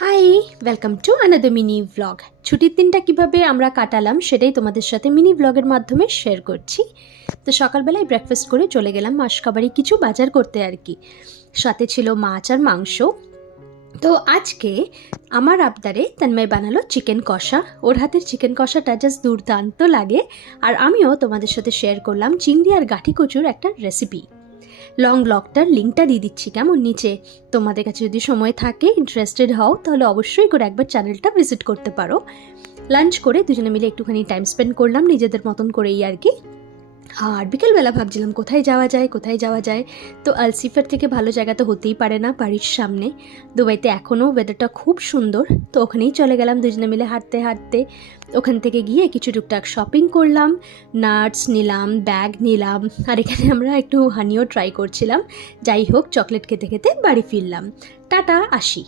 High, welcome to another mini vlog. ছুটির দিনটা কিভাবে আমরা কাটালাম সেটাই তোমাদের সাথে মিনি ভ্লগের মাধ্যমে শেয়ার করছি। তো সকালবেলায় ব্রেকফাস্ট করে চলে গেলাম মাসকাবাড়ি কিছু বাজার করতে আর কি। সাথে ছিল মাছ আর মাংস। তো আজকে আমার আবদারে তন্ময় বানালো চিকেন কষা। ওর হাতের চিকেন কষাটা জাস্ট দুর্দান্ত লাগে। আর আমিও তোমাদের সাথে শেয়ার করলাম চিংড়ি আর গাঠি কচুর একটা রেসিপি। লং ব্লগটার লিঙ্কটা দিয়ে দিচ্ছি কেমন নিচে। তোমাদের কাছে যদি সময় থাকে, ইন্টারেস্টেড হও, তাহলে অবশ্যই করে একবার চ্যানেলটা ভিজিট করতে পারো। লাঞ্চ করে দুজনে মিলে একটুখানি টাইম স্পেন্ড করলাম নিজেদের মতন করেই আর কি। আর বিকেলবেলা ভাবছিলাম কোথায় যাওয়া যায়। তো আলসিফার থেকে ভালো জায়গা তো হতেই পারে না বাড়ির সামনে। দুবাইতে এখনও ওয়েদারটা খুব সুন্দর, তো ওখানেই চলে গেলাম দুজনে মিলে হাঁটতে। ওখান থেকে গিয়ে কিছু টুকটাক শপিং করলাম, নাটস নিলাম, ব্যাগ নিলাম, আর এখানে আমরা একটু হানিও ট্রাই করছিলাম। যাই হোক, চকলেট খেতে খেতে বাড়ি ফিরলাম। টাটা, আসি।